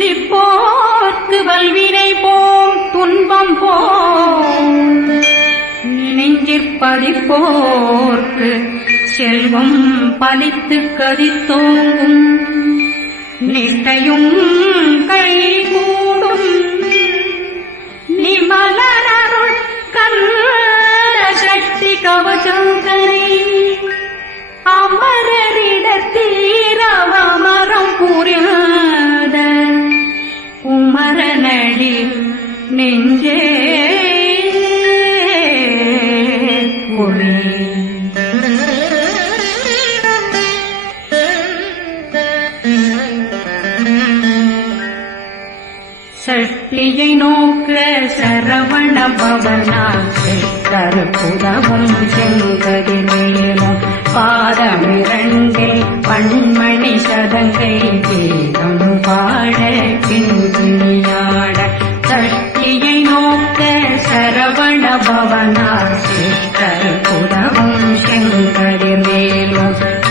சிந்திப்போர்க்கு வல்வினை போம் துன்பம் போம். நினைஞ்சிற்பதிப்போர்க்கு செல்வம் பலித்து கதித்தோங்கும் நிஷ்டையும் கை கூடும் நிமலனருள் கல்ல சக்தி கவசங்களை அமரரிடத்தீரவமரம் கூறினார் நெஞ்சே புரி சட்டியை நோக்க சரவண பவனா கருப்புதவும் செங்கதிலேனும் பாதமிரண்டில் பண்மணி சதங்கை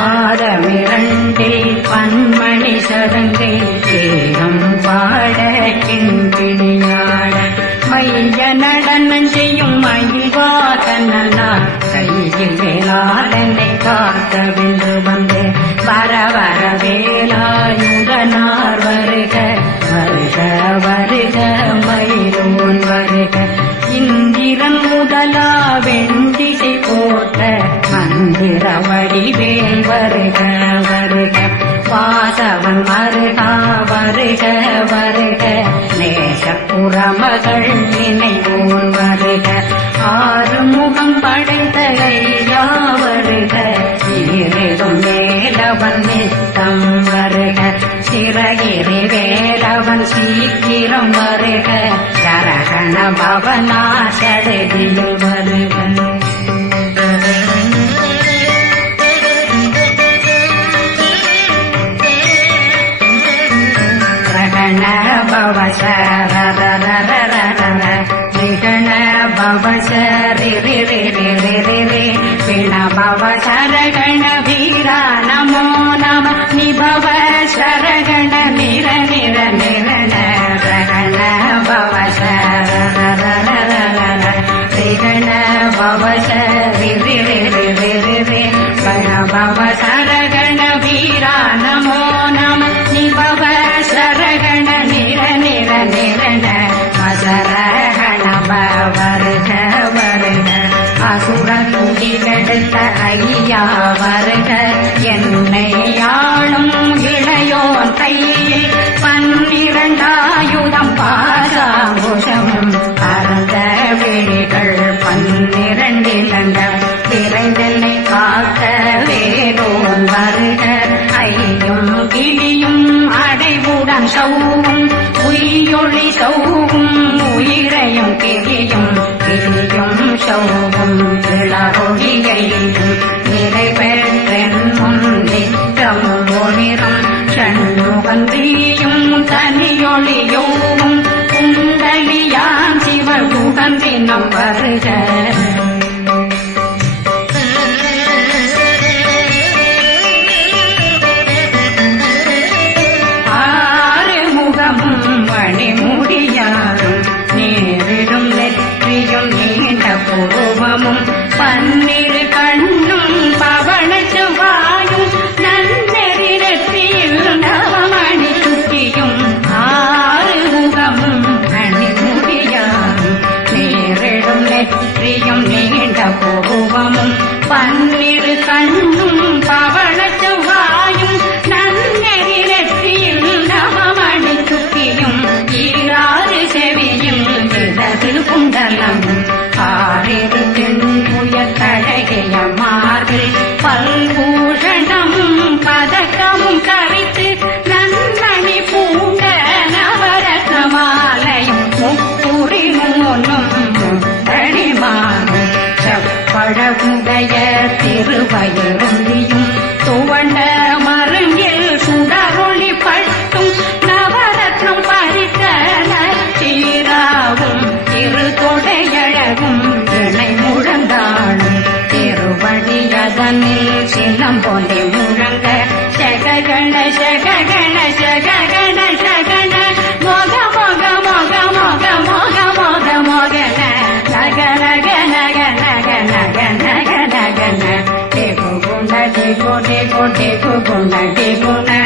பாடமிரண்டில் பன்மணி சதங்கை தேகம் பாட கிண்கிணியாட மைய நடனம் செய்யும் மயில்வாதனார் கையில் வேளாளனை காக்க வென்று வந்து. வர வர வேலாயுதனார் வருக வருக வருக மயிலோன் வருக. இந்திரன் முதலா வெண்டிசை போட்ட மந்திர வடிவேல் வருக வருக. வாசவன் வருகா வருக வருக. நேசப்புறமகள் நினைவோன் வருக. ஆறு முகம் படைத்த ஐயா வருக இருதும் மேலவன் நித்தம் வருக. சிறகிரி வேலவன் சீக்கிரம் வருக. சரகண பவனா சடகில் வருக. बाबा सा रे रे रे रे रे रे रे रे भिणा बाबा குடிகெடுத்த ஐயா வருக. என்னை ஆளும் இளையோன் கையில் பன்னிரண்டாயுதம் பார் Island. గణేశ గణేశ గణేశ గణ. మోగ మోగ మోగ మోగ మోగ మోగ మోగ. గణ గణ గణ గణ గణ గణ గణ గణ టేకు గుణ టేకు టేకు టేకు గుణ టేకు నా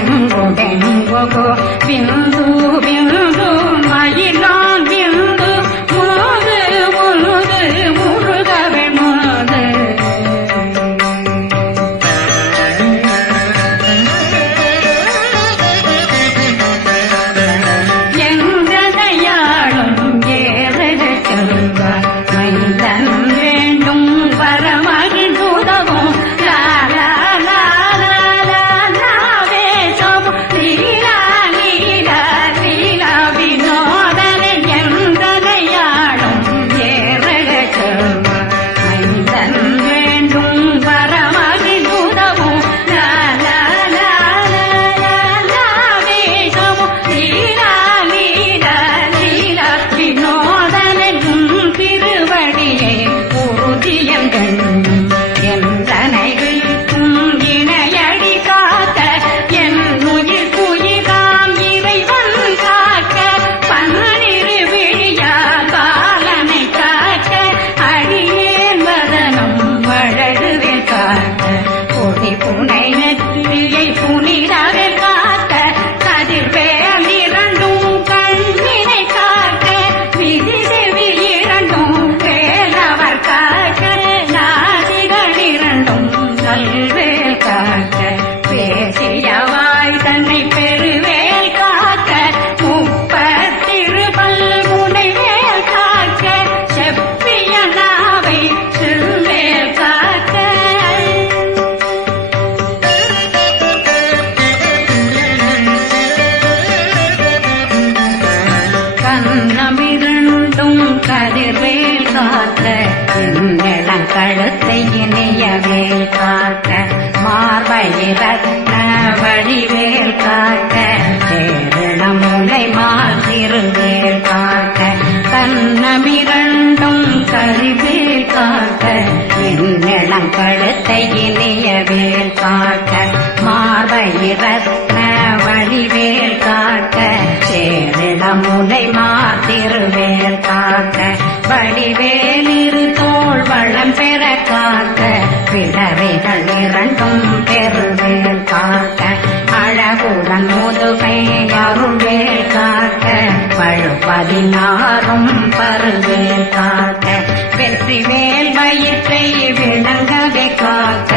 రంగు బెంగుకు సింధు சிறையிட்டை விளங்கவே காக்க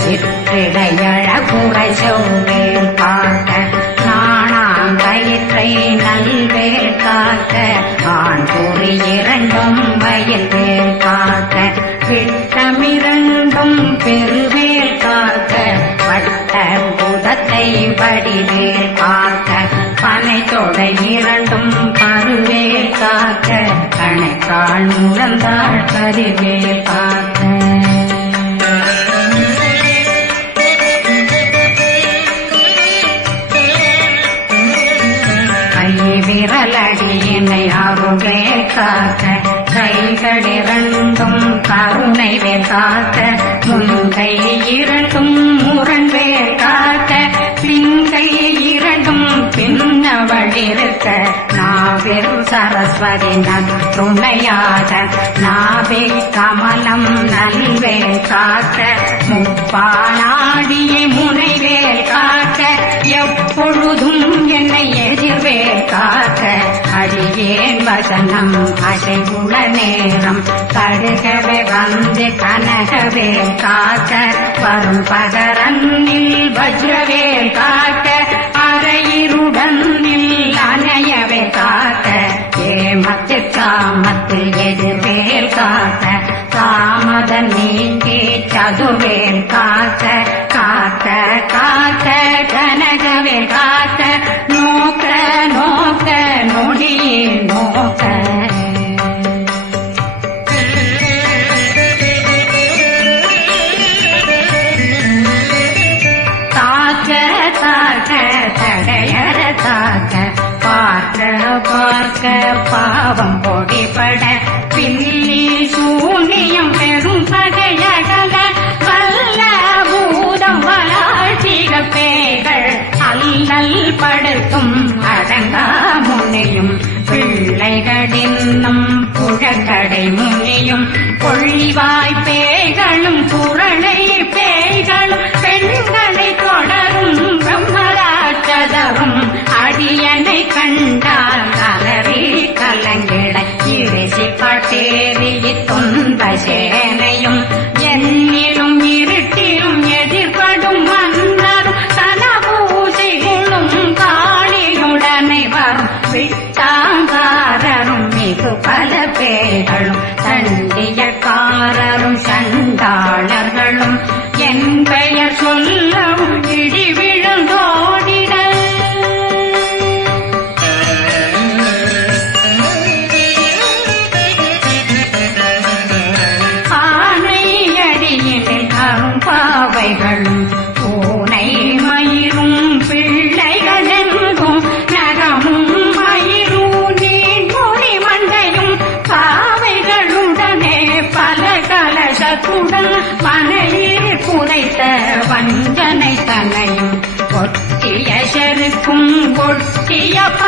சிற்றிடையழகுட சோமேல் காக்க நாணாம் கயிற்றை நல்வேல் காக்க ஆண் கூறி இரண்டும் வயல்வேல் காக்க. விட்டமிரண்டும் பெருவேல் காக்க பட்ட புதத்தை வடிவேல் காக்க. பனை தொடை இரண்டும் பருவேல் காக்க கணக்கால் முழந்தாள் கருவேல் விரலடியினை அருகே காத்த கைகளிரண்டும் கருணை காத்த முன்கை இரண்டும் முரண்வே காத்த பின்கை இரண்டும் பின்னவழிருக்க மாபெரும் சரஸ்வதினம் துணையாக நாவே கமலம் நல்வேல் காக்க முப்பாடியே முனைவேல் காக்க எப்பொழுதும் என்னை எதிர்வேல் காக்க அடியேன் வசனம் அசைவுள நேரம் கடுகவே வந்து கனகவேல் காக்க வரும் பகரன்னில் வஜ்ரவேல் காக்க அறையிருடன் காமத்தில் எதிர்வேல் காத்த காமதன் நீக்கி சதுவே. பாவம் பொடிபட பின்னி சூன்யம் பெரும் பகையகல வல்ல பூதம் வளாழ்த்திக பேகள் அல்லல் படுத்தும் அடங்கா முனையும். பிள்ளைகளின் புழக்கடை முனியும். பொழிவாய் Gracias. ಅಪ್ಪ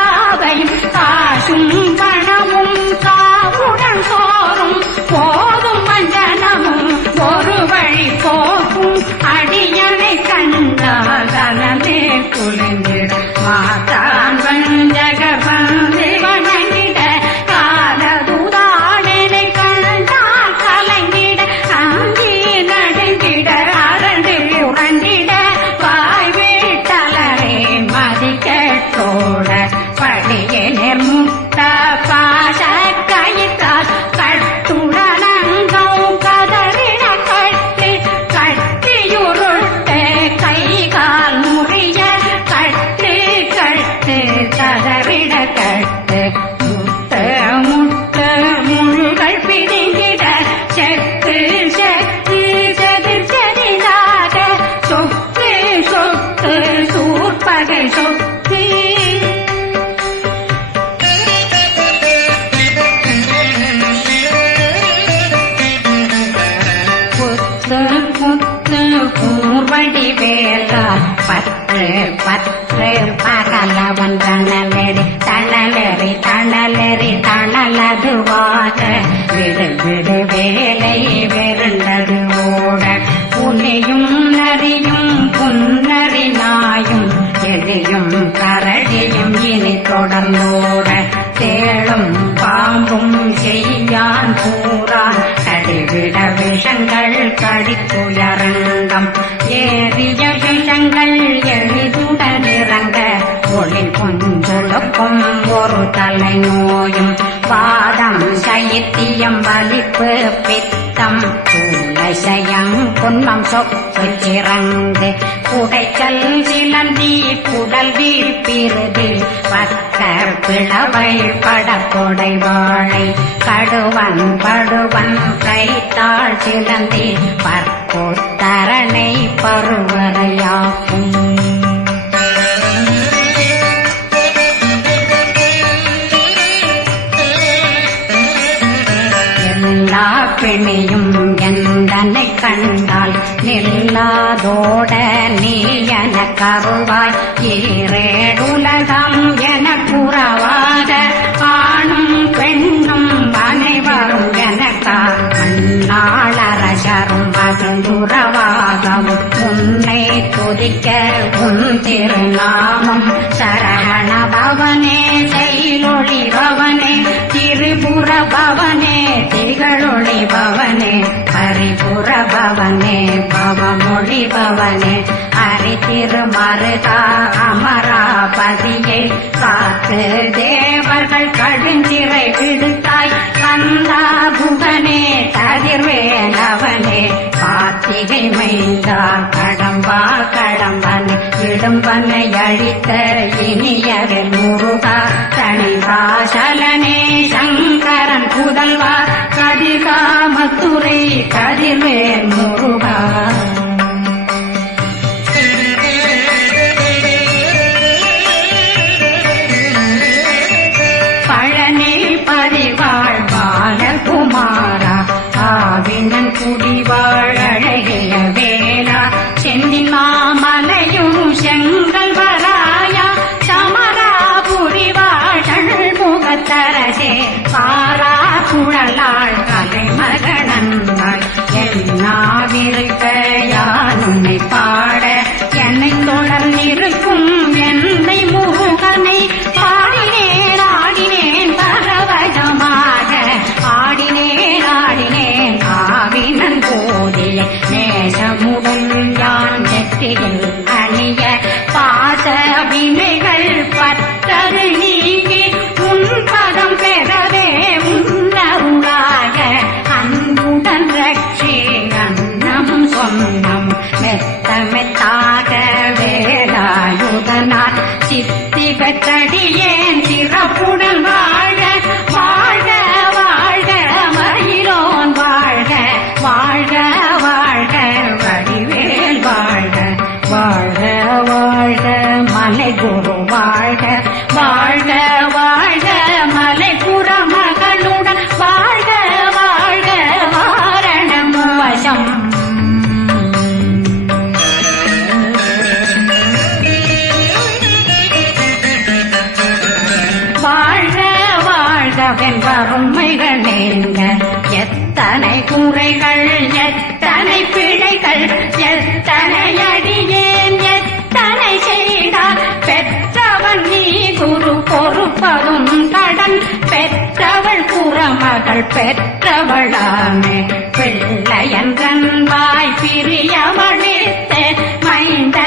சொற்பிறந்து குடைச்சல் சிலந்தி புடல் வீழ்பிருது பத்தர் பிளவை படக்கொடை வாழை. கடுவன் படுவன் கைத்தாள் சிலந்தி பற்போத்தரணை பருவரையாகும் பிணியும் எந்தனை கண்டால் நில்லாதோட நீ என கருவாய். ஏறேடுலகம் என புறவாத ஆணும் பெண்ணும் அனைவரும் எனக்கார் கண்ணாளரசரும் மகிழ்ந்துறவாதமும் உன்னை துதிக்க உன் திருநாமம் சரகண பவனே செயலொழிபவனே பரிபுற பவனே திகழொளி பவனே பரிபுற பவனே பவமொழி பவனே அரித்திருமருதா அமராபதியை காத்து தேவர்கள் கடுஞ்சிறை விடுத்தாய் கந்தா புகனே கதிர்வேலவனே கார்த்திகை மைந்தா கடம்பா கடம்பனே விடும்பனை அழித்த இனியர் முருகா தனிவாசலனே சங்கரன் புதல்வா கதிகாமத்துறை கதிர்வேல் முருகா. மகள் பெற்றவளானே பிள்ளையன்றன் வாய் பிரியமளித்த. மைந்த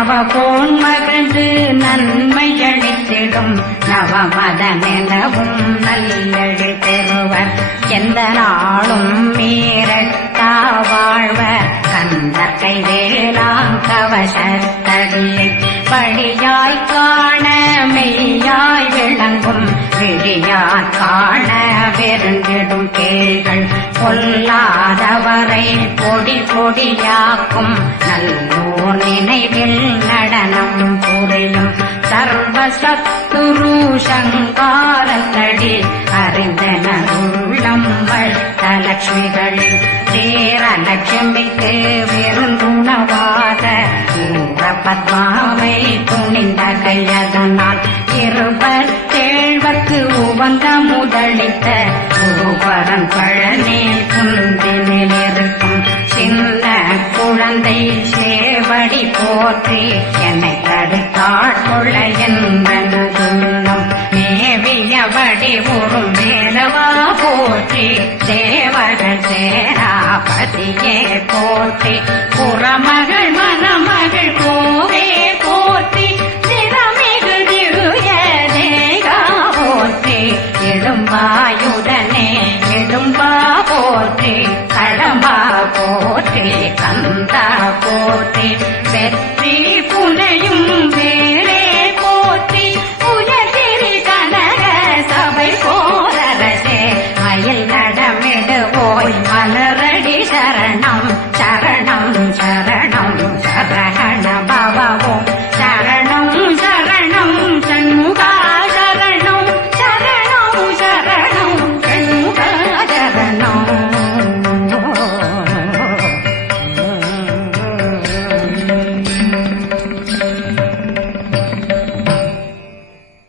நவகோன் மகிழ்ந்து நன்மை அளித்திடும் நவமதனெனவும் நல்லழி பெறுவர் எந்த நாளும் மீறட்டா வாழ்வர் கந்தக்கை வேளாங் கவசத்தடியை படியாய் காண மெய்யாய் விளங்கும். விழியார் காண வெருந்திடும் கேள்கள் பொல்லாதவரை பொடி பொடியாக்கும் நல்லோர் நினைவில் நடனம் புரியும் சர்வசத்துரு சங்காரத்தடி அறிந்தனருள்ளம் வட்டலட்சுமிகளில் சேரலட்சுமிக்கு விருந்துணவாத பத்மாவை துணிந்த கையதனால் இருபத்தேழ்வர்க்கு உவந்த முதலித்த குருபரன் பழனி குந்தினில் இருக்கும் சின்ன குழந்தை சேவடி போற்றி என்னை தடுத்தாட்கொள்ள என்பனதுள்ளம் மேவியபடி ஒரு மேலவா போற்றி தேவர்கள் சேராபதியே போற்றி. புறமகள் மணமகள் போ கந்தா போற்றி செற்றி புனையும் வே